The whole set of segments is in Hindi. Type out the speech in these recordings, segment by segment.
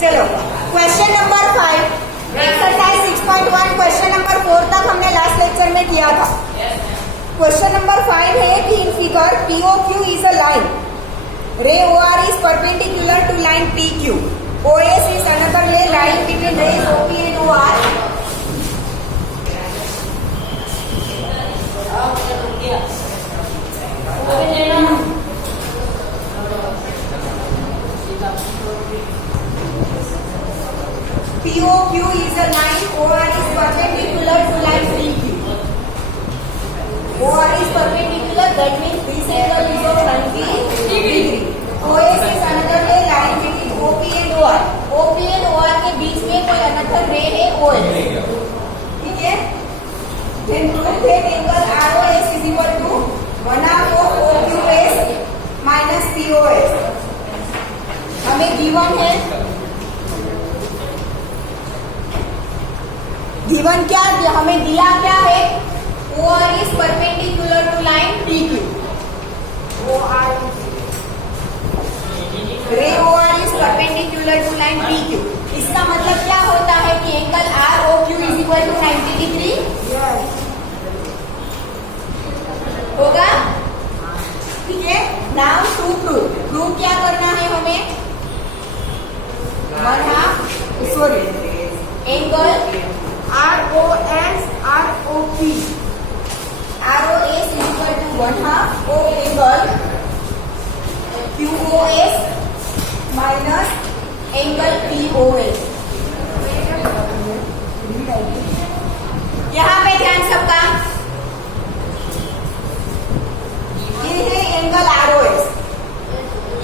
चलो question number 5 exercise 6.1 question number 4 तक हमने लास्ट लेक्चर में किया था। क्वेश्चन नंबर 5 है कि in figure POQ is a line, रे OR is perpendicular to line PQ, OS is another line between rays OP and OR. POQ is a line, OR is perpendicular to line PQ. OR is perpendicular, that means this angle is of 90 degree. OS is another line between OP and OR. OP and OR के बीच में कोई another ray है OS. ठीक है? Then prove that angle ROS is equal to 1/2 of OQS minus POS. हमें given है, गिवन क्या दिया, हमें दिया क्या है, OR is perpendicular to line PQ. रे OR is perpendicular to line PQ. इसका मतलब क्या होता है कि angle ROQ is equal to 90 degree होगा। ठीक है, नाउ टू प्रूव क्या करना है हमें, angle ROS ROP ROS is equal to 1/2 of angle QOS minus angle POS. यहाँ पे ध्यान सबका, ये है एंगल ROS,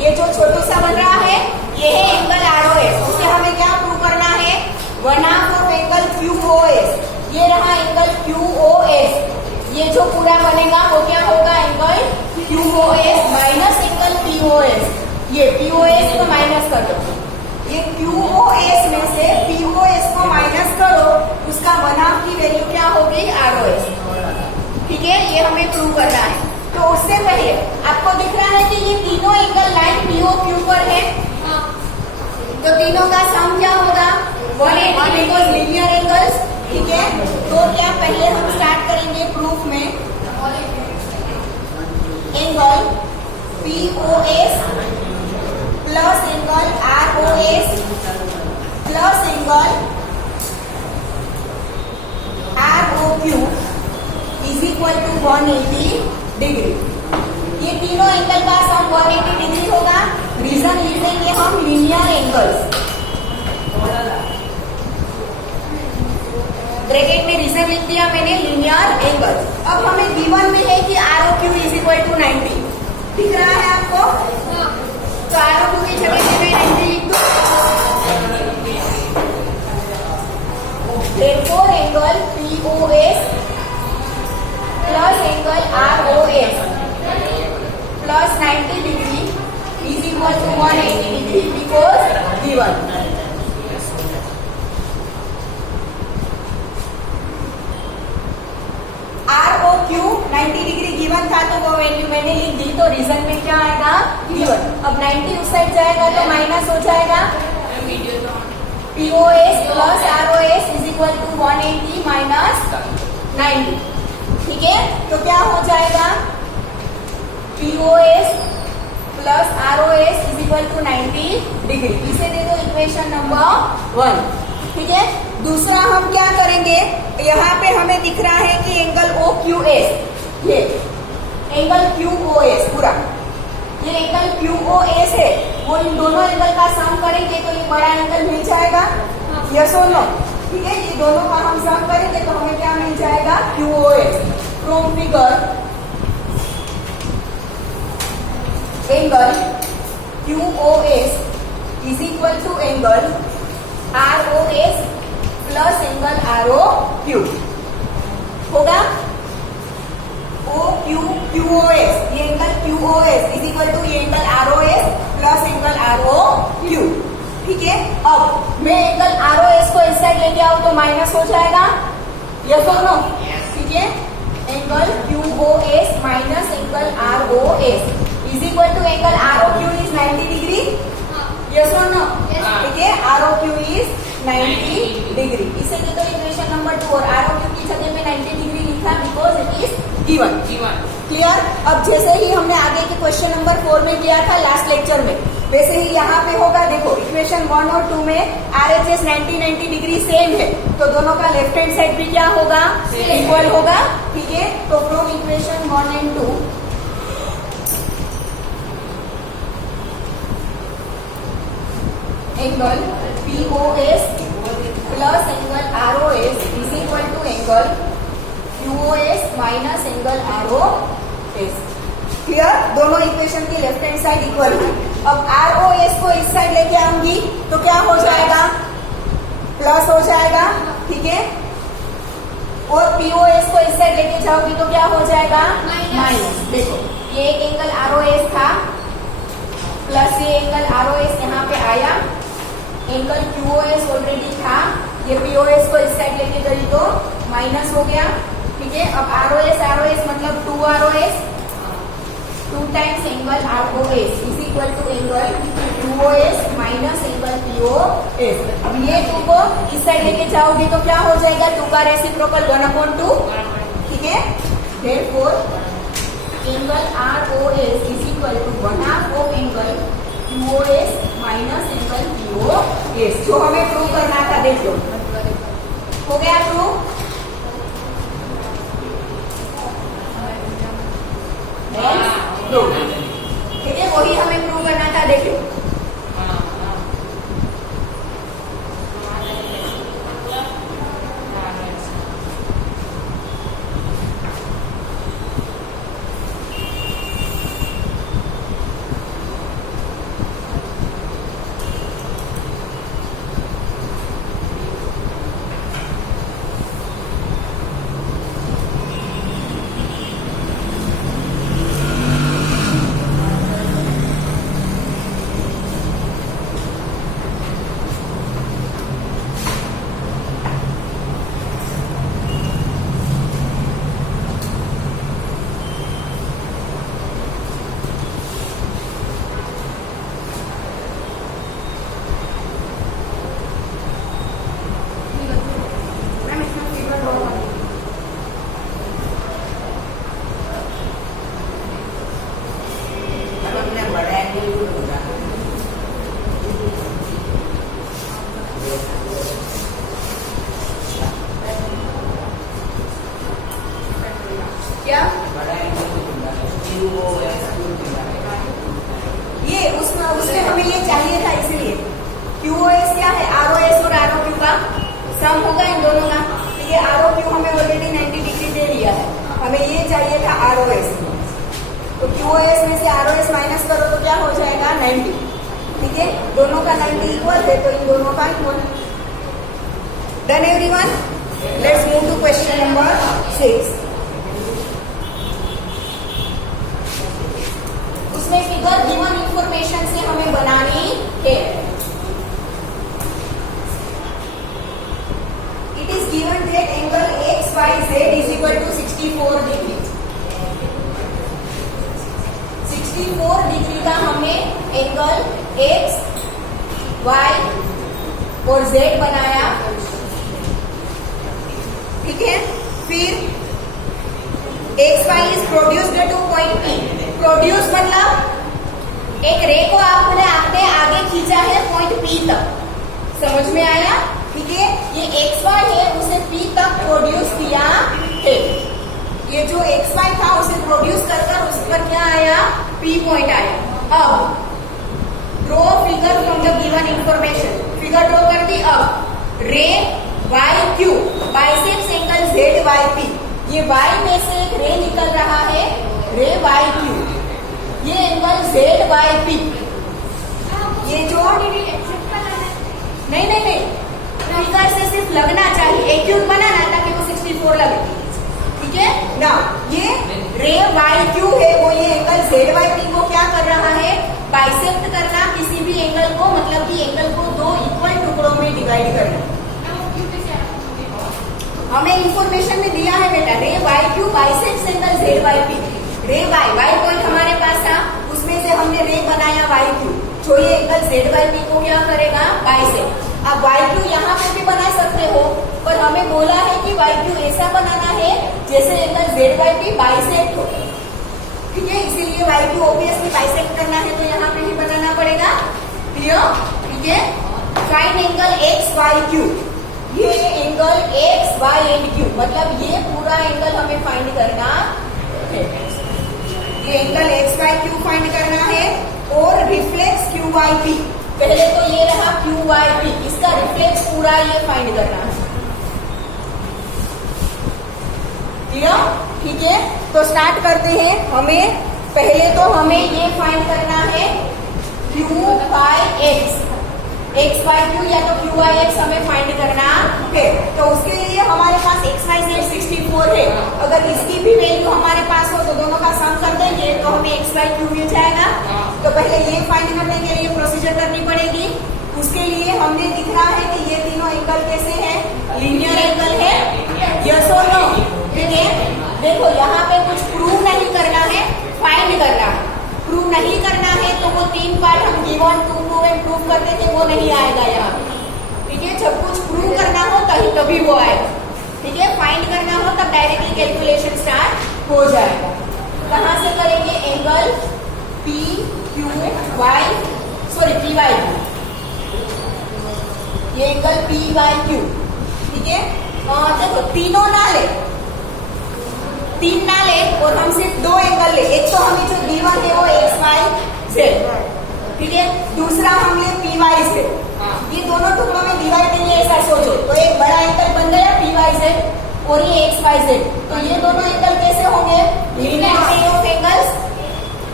ये जो छोटू सा बन रहा है ये है एंगल ROS। उसे हमें क्या प्रूव करना है, 1/2 ऑफ एंगल QOS, ये रहा एंगल QOS, ये जो पूरा बनेगा वो क्या होगा, angle QOS minus angle POS। ये POS को माइनस कर दो, ये QOS में से POS को माइनस करो, उसका 1/2 की वैल्यू क्या होगी, ROS। ठीक है, ये हमें प्रूव करना है। तो उससे पहले आपको दिख रहा है कि ये तीनों एंगल लाइन POQ पर है, तो तीनों का सम क्या होगा, 180 बिकॉज लीनियर एंगल्स। ठीक है, तो क्या पहले हम स्टार्ट करेंगे प्रूफ में, angle POS plus angle ROS plus angle ROQ is equal to 180 degree. ये तीनों एंगल का सम 180 डिग्री होगा। रीजन लिखेंगे हम लीनियर एंगल्स, ब्रैकेट में रीजन लिख दिया मैंने, लीनियर एंगल्स। अब हमें गिवन में है कि ROQ इज इक्वल टू 90, दिख रहा है आपको, तो ROQ की जगह पे मैं 90 लिख दूं। therefore angle POS plus angle ROS plus 90 degree is equal to 180 degree because given. ROQ 90 degree given था तो वो वैल्यू मैंने लिख दी, तो रीजन में क्या आएगा, गिवन। अब 90 उस साइड जाएगा तो माइनस हो जाएगा, POS plus ROS is equal to 180 minus 90। ठीक है, तो क्या हो जाएगा, POS plus ROS is equal to 90 degree. इसे दे दो इक्वेशन नंबर 1। ठीक है, दूसरा हम क्या करेंगे, यहाँ पे हमें दिख रहा है कि एंगल OQS, ये एंगल QOS पूरा, ये एंगल QOS है, वो इन दोनों एंगल का सम करेंगे तो ये बड़ा एंगल मिल जाएगा, यस और नो। ठीक है, ये दोनों का हम सम करेंगे तो हमें क्या मिल जाएगा, QOS। From figure angle QOS is equal to angle ROS plus angle ROQ होगा। QOS, ये angle QOS is equal to ये angle ROS plus angle ROQ। ठीक है, अब मैं एंगल ROS को इस साइड लेके आऊं तो माइनस हो जाएगा, यस और नो। ठीक है, angle QOS minus angle ROS is equal to angle ROQ is 90 degree, yes और नो। ठीक है, ROQ 90 डिग्री। इसे दे दो इक्वेशन नंबर 2 और आर ओ क्यूब की जगह में 90 डिग्री लिखा because it is given. Clear. अब जैसे ही हमने आगे के क्वेश्चन नंबर 4 में किया था लास्ट लेक्चर में, वैसे ही यहाँ पे होगा। देखो इक्वेशन 1 और 2 में RHS 90 डिग्री सेम है, तो दोनों का लेफ्ट हैंड साइड भी क्या होगा, इक्वल होगा। ठीक है, तो from equation 1 and 2 angle POS plus angle ROS is equal to angle QOS minus angle ROS। Clear. दोनों इक्वेशन की लेफ्ट हैंड साइड इक्वल है। अब ROS को इस साइड लेके आऊंगी तो क्या हो जाएगा, प्लस हो जाएगा। ठीक है, और POS को इस साइड लेके जाऊंगी तो क्या हो जाएगा, माइनस। देखो ये एक एंगल ROS था प्लस ये एंगल ROS यहाँ पे आया, एंगल QOS ऑलरेडी था, ये POS को इस साइड लेके गई तो माइनस हो गया। ठीक है, अब ROS मतलब 2ROS 2 times angle ROS is equal to angle QOS minus angle POS। अब ये 2 को इस साइड लेके जाओगी तो क्या हो जाएगा, 2 का रेसिप्रोकल 1/2। ठीक है, therefore angle ROS is equal to 1/2 of angle QOS minus angle POS, जो हमें प्रूव करना था। देख लो हो गया प्रूव। ठीक है, वही हमें प्रूव करना था। देखो क्या ये उसमें हमें ये चाहिए था, इसलिए QOS क्या है, ROS और ROQ का सम होगा इन दोनों का। तो ये ROQ हमें ऑलरेडी 90 डिग्री दे दिया है, हमें ये चाहिए था ROS। तो QOS में से ROS माइनस करो तो क्या हो जाएगा, 90। ठीक है, दोनों का 90 इक्वल है तो इन दोनों का equal. Done everyone, let's move to question number 6। उसमें फिगर गिवन इंफॉर्मेशन से हमें बनानी है। It is given that angle XYZ is equal to 64 degree. 64 degree का हमें एंगल X, Y और Z बनाया। ठीक है, फिर XY is produced to point P। Produce मतलब एक रे को आपने आगे खींचा है पॉइंट P तक, समझ में आया। ठीक है, ये XY है उसे P तक प्रोड्यूस किया है। ये जो XY था उसे प्रोड्यूस कर उस पर क्या आया, P पॉइंट आया। अब draw figure from the given information. Figure draw कर दी। अब रे YQ बाइसेप्स एंगल ZYP। ये Y में से एक रे निकल रहा है, रे YQ। ये एंगल ZYP। ये जो नहीं फिगर से सिर्फ लगना चाहिए, एक्यूट बनाना ताकि वो 64 लगे। ठीक है ना, ये रे YQ है, वो ये एंगल ZYP को क्या कर रहा है, बाइसेप्ट करना किसी भी एंगल को, मतलब कि एंगल को 2 इक्वल टुकड़ों में डिवाइड करना। हमें इंफॉर्मेशन में दिया है बेटा, रे YQ बाइसेप्स एंगल ZYP। रे Y पॉइंट हमारे पास था, उसमें से हमने रे बनाया YQ, जो ये एंगल ZYP को क्या करेगा, बाइसेप्ट। अब वाई क्यू यहाँ पे भी बना सकते हो, पर हमें बोला है कि वाई क्यू ऐसा बनाना है जैसे एंगल जेड वाई भी बाइसेक्ट हो, ठीक है। इसीलिए वाई क्यू ऑब्वियसली बाइसेक्ट करना है तो यहाँ पे भी बनाना पड़ेगा, क्लियर, ठीक है। Find angle X Y Q, ये angle X Y and Q, मतलब ये पूरा एंगल हमें फाइंड करना है। ये angle X Y Q find करना है और रिफ्लेक्स क्यू वाई पी, पहले तो ये रहा क्यू वाई पी, इसका रिफ्लेक्स पूरा ये फाइंड करना है, ठीक है। तो स्टार्ट करते हैं। हमें पहले तो हमें ये फाइंड करना है Q by X, X Y Q या तो क्यू वाई एक्स हमें फाइंड करना है। तो उसके लिए हमारे पास एक्स वाई जेड 64 है, अगर इसकी भी वैल्यू हमारे पास हो तो दोनों का सम कर देंगे तो हमें एक्स वाई क्यू मिल जाएगा। तो पहले ये फाइंड करने के लिए प्रोसीजर करनी पड़ेगी। उसके लिए हमने दिख रहा है कि ये तीनों एंगल कैसे हैं, लीनियर एंगल है, यस और नो, ठीक है। देखो यहाँ पे कुछ प्रूव नहीं करना है, फाइंड करना है। प्रूव नहीं करना है तो वो 3 पार्ट हम given to prove and prove करते थे वो नहीं आएगा यहाँ, ठीक है। जब कुछ प्रूव करना हो तभी वो आएगा, ठीक है। फाइंड करना हो तब डायरेक्टली कैलकुलेशन स्टार्ट हो जाएगा। कहाँ से करेंगे, angle P Q Y, sorry P Y Q, ये एंगल पी वाई क्यू, ठीक है। देखो तीनों ना ले, 3 ना ले और हम सिर्फ 2 एंगल ले। एक तो हमें जो गिवन है वो एक्स वाई जेड, ठीक है। दूसरा हम ले पी वाई जेड, ये दोनों टुकड़ों में डिवाइड नहीं है ऐसा सोचो, तो एक बड़ा एंगल बन गया पी वाई जेड और ये एक्स वाई जेड। तो ये दोनों एंगल कैसे होंगे, लीनियर पेयर ऑफ एंगल्स,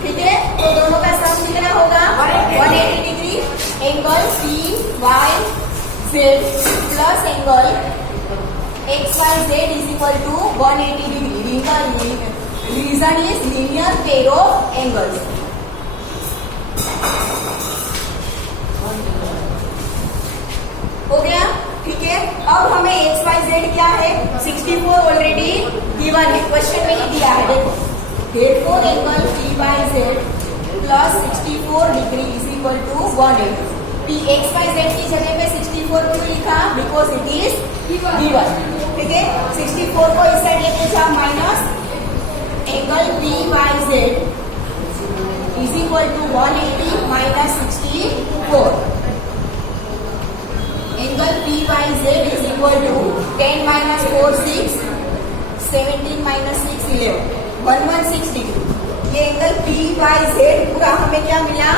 ठीक है। तो दोनों का सम कितना होगा 180 degree, angle P Y Z plus angle X Y Z is equal to 180 degree. Reason is linear pair of angles. हो गया, ठीक है। अब हमें एक्स वाई जेड क्या है, 64 ऑलरेडी गिवन है, क्वेश्चन में ही दिया है, देखो। therefore angle P Y Z plus 64 degree is equal to 180। P X Y Z की जगह पे 64 क्यों लिखा, बिकॉज इट इज गिवन, ठीक है। 64 को इस साइड लेके जाओ minus, angle P Y Z is equal to 180 minus 64, angle P Y Z is equal to 10 minus 4 6, 17 minus 6 11, 116 degree. ये एंगल पी वाई जेड पूरा हमें क्या मिला,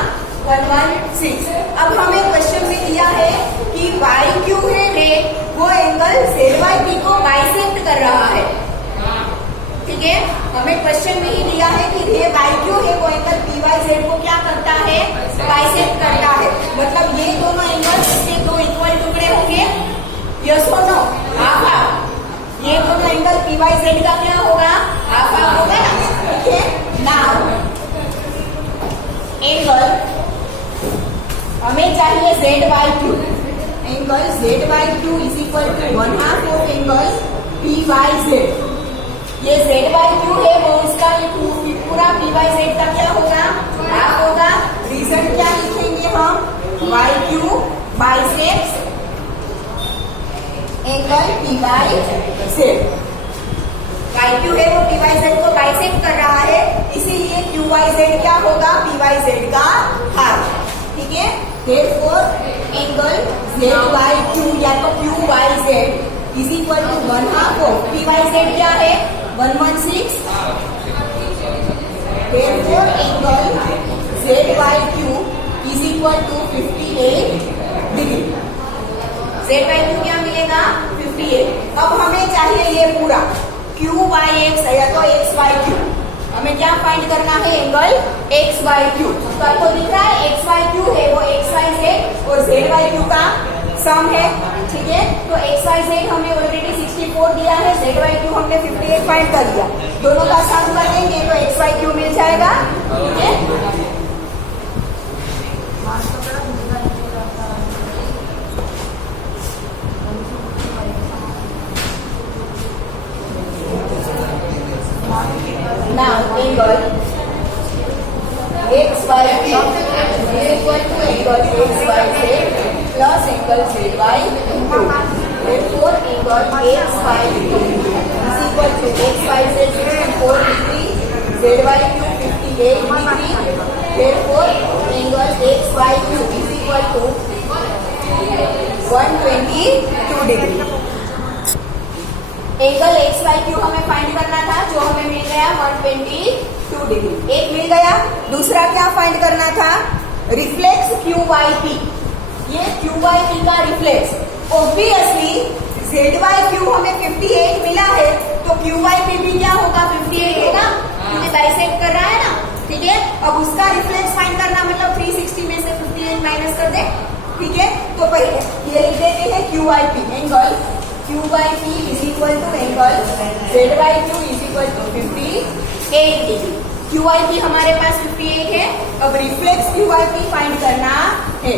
116। अब हमें क्वेश्चन में दिया है कि वाई क्यू है रे, वो एंगल जेड वाई पी को बाइसेक्ट कर रहा है, ठीक है। हमें क्वेश्चन में ही दिया है कि ये वाई क्यू है वो एंगल पी वाई जेड को क्या करता है, बाइसेक्ट करता है। मतलब ये दोनों एंगल इसके 2 इक्वल टुकड़े होंगे, यस और नो, हाफ हाफ। ये दोनों एंगल पी वाई जेड का क्या होगा, हाफ हाफ होगा, ठीक है। नाउ एंगल हमें चाहिए Z Y Q, angle Z Y Q is equal to 1/2 of angle P Y Z. ये जेड वाई क्यू है वो उसका पूरा पी वाई जेड का क्या होगा, हाफ होगा। रीजन क्या लिखेंगे हम, Y Q bisects angle P Y Z. Y Q है वो पी वाई जेड को बाइसेक्ट कर रहा है, इसीलिए क्यू वाई जेड क्या होगा, पी वाई जेड का हाफ, ठीक है। therefore angle Z Y Q या तो Q Y Z is equal to 1/2 of P Y Z क्या है 116, therefore angle Z Y Q is equal to 58 degree. Z Y Q क्या मिलेगा, 58। अब हमें चाहिए ये पूरा क्यू वाई एक्स या तो एक्स वाई क्यू, हमें क्या फाइंड करना है, एंगल एक्स वाई क्यू। तो आपको दिख रहा है एक्स वाई क्यू है वो एक्स वाई जेड और जेड वाई क्यू का सम है, ठीक है। तो एक्स वाई जेड हमें ऑलरेडी 64 दिया है, जेड वाई क्यू हमने 58 फाइंड कर दिया, दोनों का सम कर देंगे तो एक्स वाई क्यू मिल जाएगा, ठीक है। Now angle x y z is equal to angle x y z plus angle z by 2. Therefore, angle XY2 is equal to XYZ 64 degree, ZYQ 58 degree. Therefore, angle XYQ is equal to 122 degree. Angle XYQ हमें फाइंड करना था, जो हमें मिल गया 122 डिग्री. एक मिल गया. दूसरा क्या फाइंड करना था? Reflex QYP. ये QYP का रिफ्लेक्स. ऑब्वियसली ZYQ हमें 58 मिला है, तो QYP भी क्या होगा? 58 होगा, क्योंकि बाइसेक्ट कर रहा है ना. ठीक है. अब उसका रिफ्लेक्स फाइंड करना मतलब 360 में से 58 माइनस कर दे. ठीक है. तो पहले ये लिख देते हैं QYP. Angle QYP is equal to angle ZYQ is equal to 58 degree. QYP हमारे पास 58 है. अब रिफ्लेक्स QYP फाइंड करना है.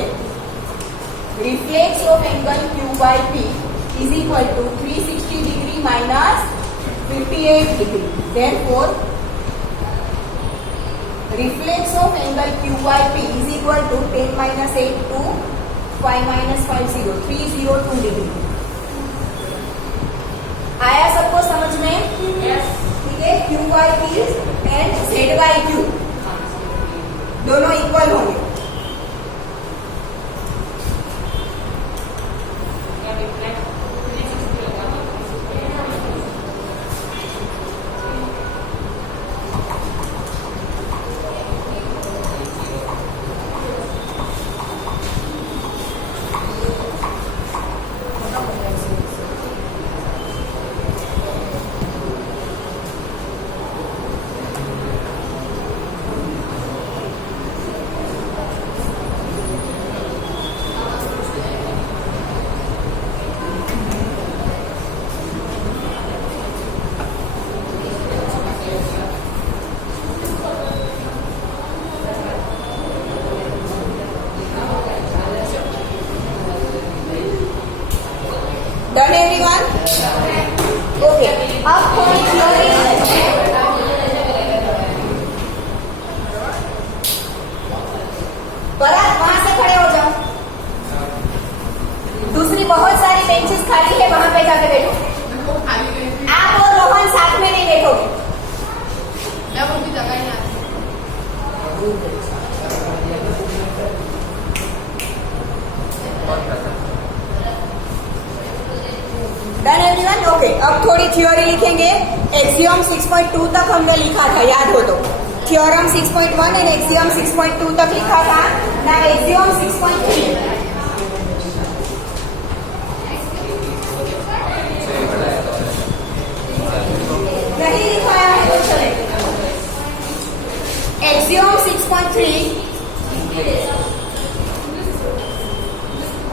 Reflex of angle QYP is equal to 360 degree minus 58 degree. Therefore, reflex of angle QYP is equal to 10 minus 8 to 5 minus 50, 302 degree. आया सबको समझ में? yes. ठीक है. QYP एंड ZYQ दोनों इक्वल होंगे. Done everyone? Okay. अब थोड़ी थ्योरी बरात वहां से खड़े हो जाओ. दूसरी बहुत सारी बेंचेस खाली है, वहां पे जाके बैठो. आप और रोहन साथ में नहीं बैठोगे. Done everyone? ओके. अब थोड़ी थ्योरी लिखेंगे. एक्सियम 6.2 तक हमने लिखा था, याद हो तो. थ्योरम 6.1 एंड एक्सियम 6.2 तक लिखा था. ना एक्सियम 6.3 नहीं लिखाया है तो चले. एक्सियम 6.3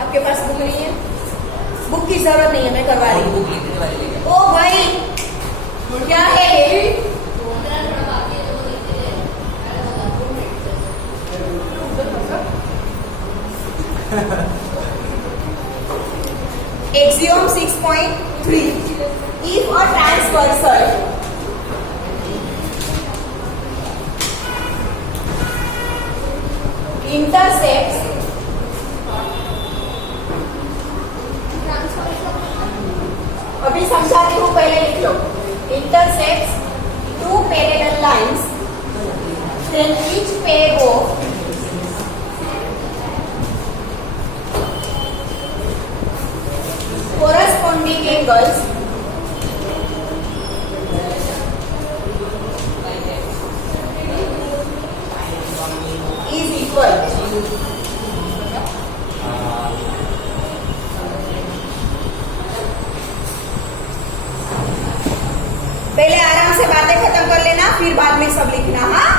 आपके पास बुक नहीं है? बुक की जरूरत नहीं है, मैं करवा रही हूँ. ओ भाई क्या है ये? Axiom 6.3. If a transversal intersects अभी समझाती हूँ, पहले लिख लो. Intersects two parallel lines, then each pair of corresponding angles is equal. पहले आराम से बातें खत्म कर लेना, फिर बाद में सब लिखना. हाँ,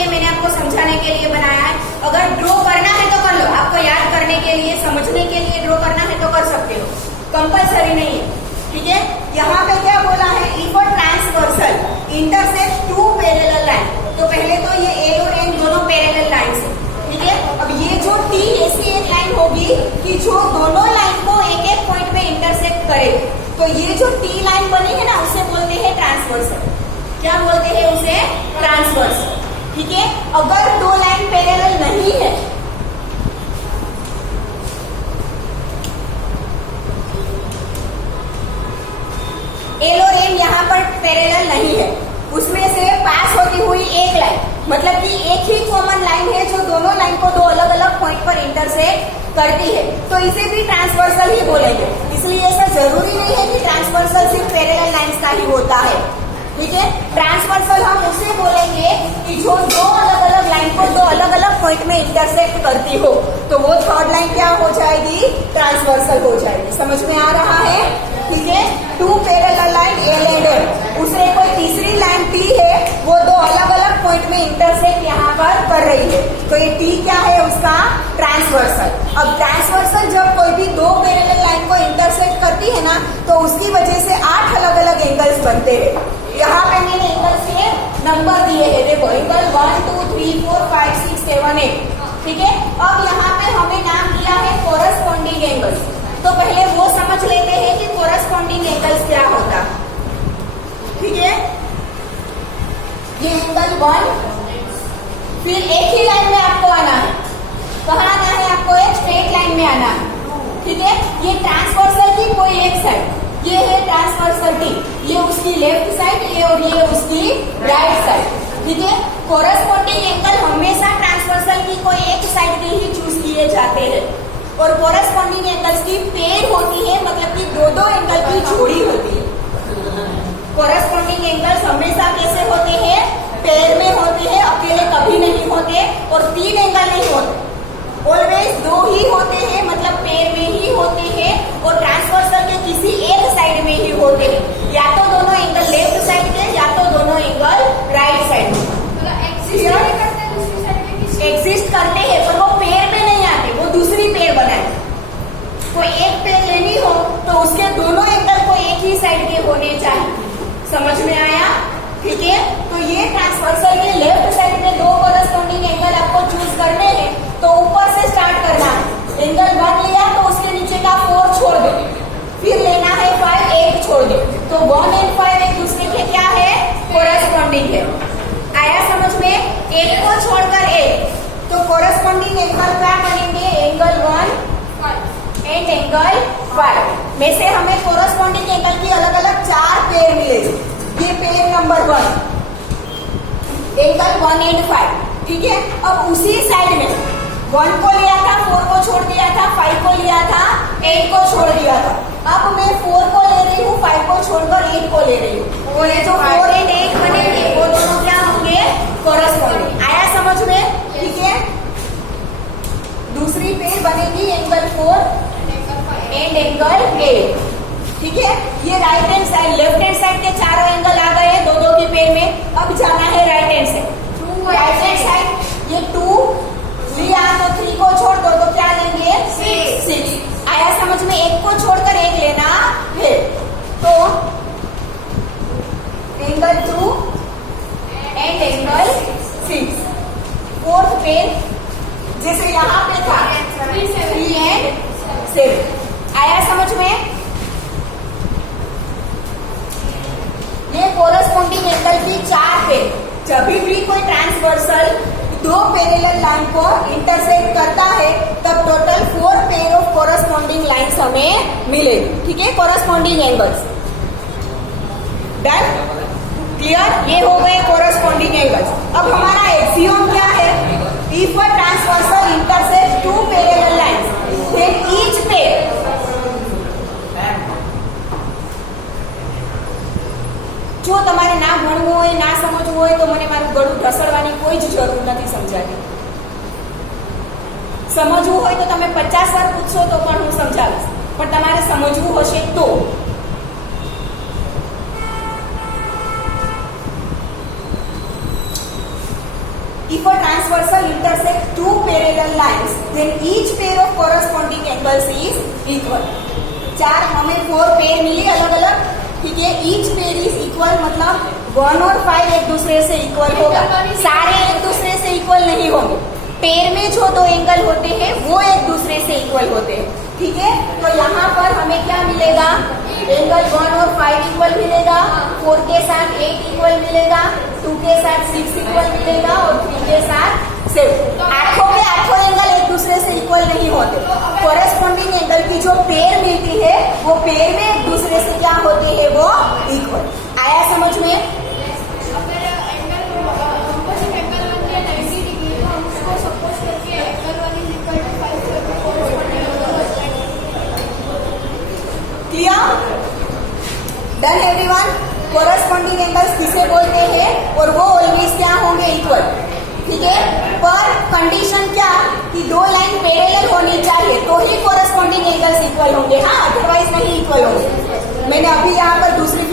लिए मैंने आपको समझाने के लिए बनाया है। अगर ड्रॉ करना है तो कर लो, आपको याद करने के लिए, समझने के लिए ड्रॉ करना है तो कर सकते हो, कंपल्सरी नहीं है, ठीक है। यहाँ पे क्या बोला है, if a transversal intersect two parallel line, तो पहले तो ये ए और एन दोनों पैरेलल लाइन है, ठीक है। अब ये जो टी ऐसी एक लाइन होगी कि जो दोनों लाइन को एक एक पॉइंट में इंटरसेक्ट करे, तो ये जो टी लाइन बनी है ना उसे बोलते हैं ट्रांसवर्सल। क्या बोलते हैं उसे? ट्रांसवर्सल, ठीक है। अगर दो लाइन पैरेलल नहीं है, एल और एन यहाँ पर पैरेलल नहीं है, उसमें से पास होती हुई एक लाइन, मतलब कि एक ही कॉमन लाइन है जो दोनों लाइन को दो अलग अलग पॉइंट पर इंटरसेक्ट करती है, तो इसे भी ट्रांसवर्सल ही बोलेंगे। इसलिए ऐसा जरूरी नहीं है कि ट्रांसवर्सल सिर्फ पैरेलल लाइंस का ही होता है, ठीक है। ट्रांसवर्सल हम उसे बोलेंगे कि जो दो अलग अलग लाइन को दो अलग अलग पॉइंट में इंटरसेक्ट करती हो, तो वो थर्ड लाइन क्या हो जाएगी? ट्रांसवर्सल हो जाएगी। समझ में आ रहा है? ठीक है। Two parallel line L and M, उसे कोई तीसरी लाइन टी है, वो दो अलग अलग पॉइंट में इंटरसेक्ट यहाँ पर कर रही है, तो ये टी क्या है उसका? ट्रांसवर्सल। अब ट्रांसवर्सल जब कोई भी दो पैरेलल लाइन को इंटरसेक्ट करती है ना, तो उसकी वजह से 8 अलग अलग एंगल्स बनते हैं। यहाँ पे मैंने एंगल्स के नंबर दिए हैं, देखो एंगल 1 2 3 4 5 6 7 8, ठीक है। अब यहाँ पे हमें नाम दिया है कोरस्पॉन्डिंग एंगल्स, तो पहले वो समझ लेते हैं कि कोरस्पॉन्डिंग एंगल्स क्या होता, ठीक है। ये एंगल 1, फिर एक ही लाइन में आपको आना है, कहाँ आना है आपको? एक स्ट्रेट लाइन में आना है, ठीक है। ये ट्रांसवर्सल की कोई एक साइड, ये है ट्रांसवर्सल टी, ये उसकी लेफ्ट साइड, ये और ये उसकी राइट साइड, ठीक है। कोरस्पॉन्डिंग एंगल हमेशा ट्रांसवर्सल की कोई एक साइड के ही चूज किए जाते हैं, और कोरस्पॉन्डिंग एंगल्स की पेयर होती है, मतलब कि दो दो एंगल की जोड़ी होती है। कोरस्पॉन्डिंग एंगल्स हमेशा कैसे होते हैं? पेयर में होते हैं, अकेले कभी नहीं होते, और 3 एंगल नहीं होते, ऑलवेज 2 ही होते हैं, मतलब पेयर में ही होते हैं, और ट्रांसवर्सल के किसी एक साइड में ही होते हैं, या तो दोनों एंगल लेफ्ट साइड के, या तो दोनों एंगल राइट साइड में एग्जिस्ट करते हैं, पर वो पेयर में नहीं आते, वो दूसरी पेयर बनाए। कोई एक पेयर लेनी हो तो उसके दोनों एंगल को एक ही साइड के होने चाहिए। समझ में आया? ठीक है। तो ये ट्रांसवर्सल के लेफ्ट साइड में दो कोरस्पॉन्डिंग एंगल आपको चूज करने हैं, तो ऊपर से स्टार्ट करना है। एंगल 1 लिया तो उसके नीचे का 4 छोड़ दो, फिर लेना है 5 8 छोड़ दो, तो 1 और 5 एक दूसरे के क्या है? कोरस्पॉन्डिंग है। आया समझ में? एक को छोड़कर एक, तो कोरस्पॉन्डिंग एंगल क्या बनेंगे? एंगल 1 एंड एंगल 5 में से हमें कोरस्पॉन्डिंग एंगल की अलग अलग 4 पेयर मिलेगी। ये पेयर नंबर 1, एंगल 1 एंड 5, ठीक है। अब उसी साइड में 1 को लिया था, 4 को छोड़ दिया था, 5 को लिया था, 8 को छोड़ दिया था। अब मैं 4 को ले रही हूँ, 5 को छोड़कर 8 को ले रही हूँ, और ये जो 4 एंड 8 बनेंगे वो दोनों क्या होंगे? कोरस्पॉन्डिंग। आया समझ में? ठीक है। दूसरी पेयर बनेगी एंगल 4 एंड एंगल 8, ठीक है। ये right hand side, left hand side के चारों एंगल आ गए दो दो की पेयर में। अब जाना है right hand side. Right hand side ये 2 लिया तो 3 को छोड़ दो, तो क्या लेंगे? 6। आया समझ में? एक को छोड़कर एक लेना है, तो angle 2 and angle 6। Fourth pair जैसे यहाँ पे था 3 एंड 7। आया समझ में? ये कोरस्पॉन्डिंग एंगल की 4 पेयर। जब भी कोई ट्रांसवर्सल दो पैरेलल लाइन को इंटरसेक्ट करता है, तब total 4 pair of corresponding lines हमें मिलेगी, ठीक है। Corresponding angles done, clear? ये हो गए कोरस्पॉन्डिंग एंगल्स। अब हमारा एक्सियोम क्या है? If a transversal intersect 2 parallel lines, then each pair જો તમારે ના ભણવું હોય, ના સમજવું હોય, તો મને મારું ગળું ઢસડવાની કોઈ જ જરૂર નથી સમજાવી. સમજવું હોય તો તમે 50 વાર પૂછશો તો પણ હું સમજાવીશ, પણ તમારે સમજવું હશે તો. transversal intersect two parallel lines, then each pair of corresponding angles is equal. चार हमें 4 पेयर मिली अलग अलग, ठीक है. ईच पेयर इज इक्वल मतलब 1 और 5 एक दूसरे से इक्वल होगा. सारे एक दूसरे से इक्वल नहीं होंगे. पेयर में जो दो एंगल होते हैं वो एक दूसरे से इक्वल होते हैं, ठीक है. तो यहाँ पर हमें क्या मिलेगा, एंगल 1 और 5 इक्वल मिलेगा, 4 के साथ 8 इक्वल मिलेगा, 2 के साथ 6 इक्वल मिलेगा और 3 के साथ 7. आठों के आठों एंगल एक दूसरे से इक्वल नहीं होते. कोरेस्पॉन्डिंग एंगल की जो पेयर मिलती है वो पेयर में एक दूसरे से क्या होते हैं, वो इक्वल. आया समझ में? Done everyone. कोरेस्पॉन्डिंग एंगल्स किसे बोलते हैं और वो ऑलवेज क्या होंगे, इक्वल, ठीक है. पर कंडीशन क्या कि दो लाइन पैरेलल होनी चाहिए तो ही कोरेस्पॉन्डिंग एंगल्स इक्वल होंगे, हाँ, अदरवाइज नहीं इक्वल होंगे. मैंने अभी यहाँ पर दूसरी